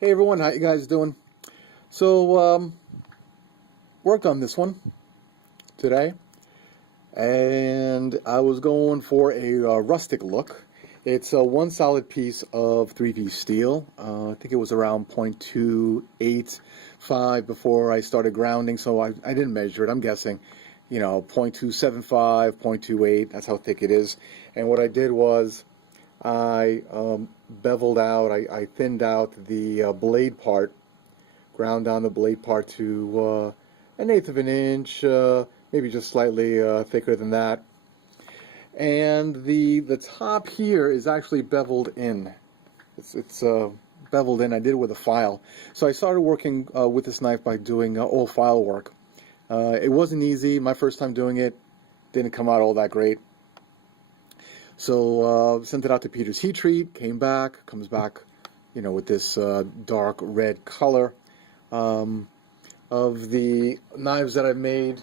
Hey everyone, how you guys doing? So, worked on this one today, and I was going for a rustic look. It's one solid piece of 3V steel. I think it was around 0.285 before I started grounding, so I didn't measure it. I'm guessing, 0.275, 0.28, that's how thick it is. And what I did was I beveled out, I thinned out the blade part, ground down the blade part to 1/8 of an inch, maybe just slightly thicker than that. And the top here is actually beveled in. It's beveled in. I did it with a file. So I started working with this knife by doing all file work. It wasn't easy. My first time doing it didn't come out all that great. So sent it out to Peter's heat treat, comes back, with this dark red color. Of the knives that I've made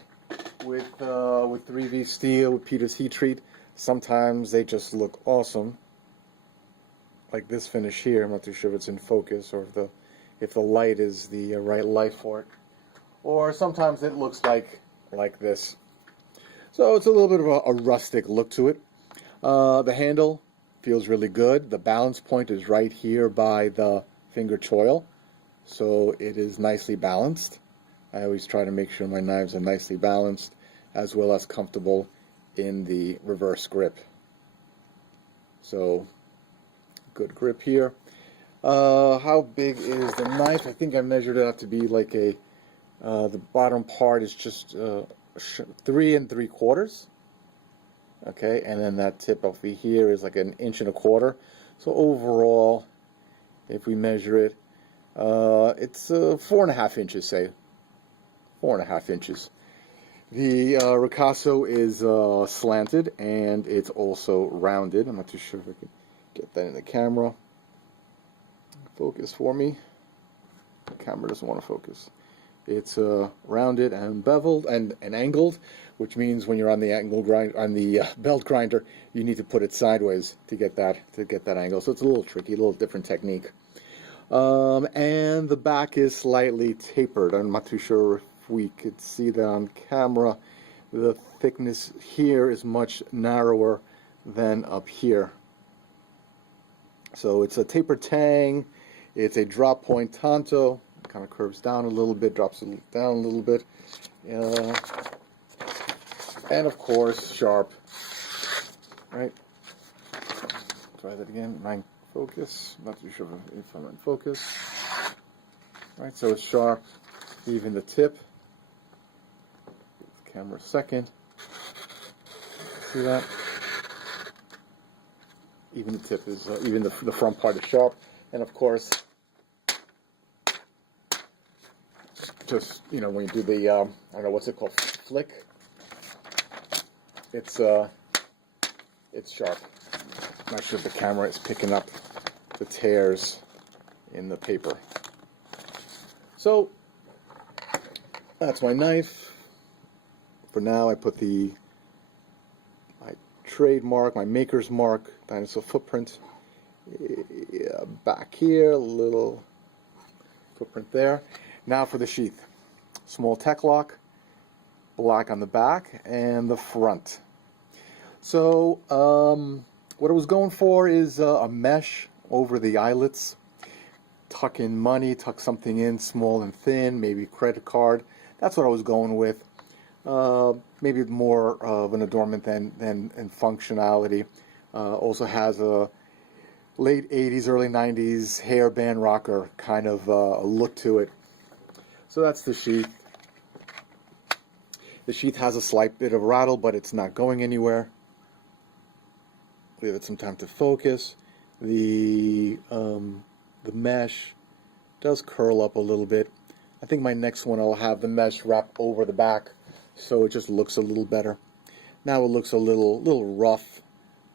with 3V steel, with Peter's heat treat, sometimes they just look awesome. Like this finish here. I'm not too sure if it's in focus or if the light is the right light for it. Or sometimes it looks like this. So it's a little bit of a rustic look to it. The handle feels really good. The balance point is right here by the finger choil, so it is nicely balanced. I always try to make sure my knives are nicely balanced, as well as comfortable in the reverse grip. So, good grip here. How big is the knife? I think I measured it out to be like the bottom part is just 3 3/4. Okay, and then that tip over here is like 1 1/4 inches. So overall, if we measure it, it's 4.5 inches, say. 4.5 inches. The ricasso is slanted, and it's also rounded. I'm not too sure if I can get that in the camera. Focus for me. The camera doesn't want to focus. It's rounded and beveled and angled, which means when you're on the belt grinder, you need to put it sideways to get that angle. So it's a little tricky, a little different technique. And the back is slightly tapered. I'm not too sure if we could see that on camera. The thickness here is much narrower than up here. So it's a tapered tang. It's a drop point Tanto. Kind of curves down a little bit, drops down a little bit, and of course sharp. Right. Try that again. Focus. Not too sure if I'm in focus. Right. So it's sharp. Even the tip. Give the camera a second. See that? Even the tip is even the front part is sharp, and of course. Just, when you do the, I don't know, what's it called, flick, it's sharp. I'm not sure if the camera is picking up the tears in the paper. So, that's my knife. For now, I put my trademark, my maker's mark, dinosaur footprint, back here, a little footprint there. Now for the sheath. Small Tek-Loc, black on the back and the front. So what I was going for is a mesh over the eyelets. Tuck in money, tuck something in small and thin, maybe credit card. That's what I was going with. Maybe more of an adornment than functionality. Also has a late 80s, early 90s hair band rocker kind of a look to it. So that's the sheath. The sheath has a slight bit of rattle, but it's not going anywhere. Give it some time to focus. The mesh does curl up a little bit. I think my next one I'll have the mesh wrap over the back, so it just looks a little better. Now it looks a little rough,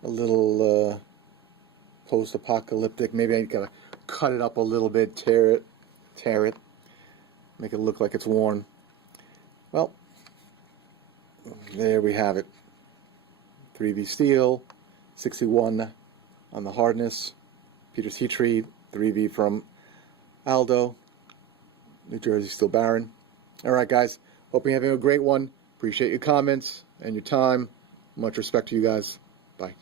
a little post-apocalyptic. Maybe I gotta cut it up a little bit, tear it. Make it look like it's worn. Well, there we have it. 3V steel, 61 on the hardness. Peter's heat treat, 3V from Aldo. New Jersey still barren. All right, guys. Hope you're having a great one. Appreciate your comments and your time. Much respect to you guys. Bye.